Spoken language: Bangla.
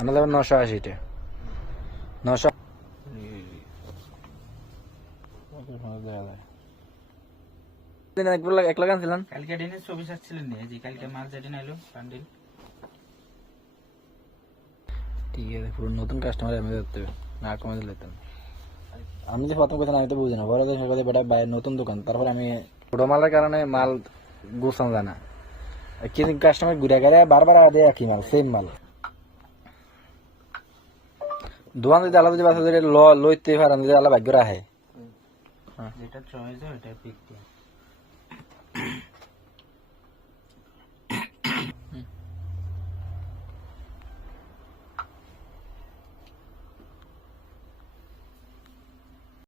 আনা যাবে 980 900 এক লাখ আনছিলেন কালকে দিনে 24 আসছিলেন নি জি কালকে মাল যেদিন আইলো বান্ডিল ঠিক আছে পুরো নতুন কাস্টমার আমি ধরতে হবে না কমে দিলে তো আমি যে প্রথম কথা আমি তো বুঝি না বড় দোকান কথা বেটা বাইরে নতুন দোকান তারপর আমি ছোট মালের কারণে মাল গোছানো যায় না কিন্তু কাস্টমার ঘুরে গেলে বারবার আদে একই মাল সেম মাল দোকান যদি আলাদা যদি বাসা যদি লইতে পারেন যদি আলাদা ভাগ্য রাখে যেটা চয়েস হয় ওটা পিক দিয়ে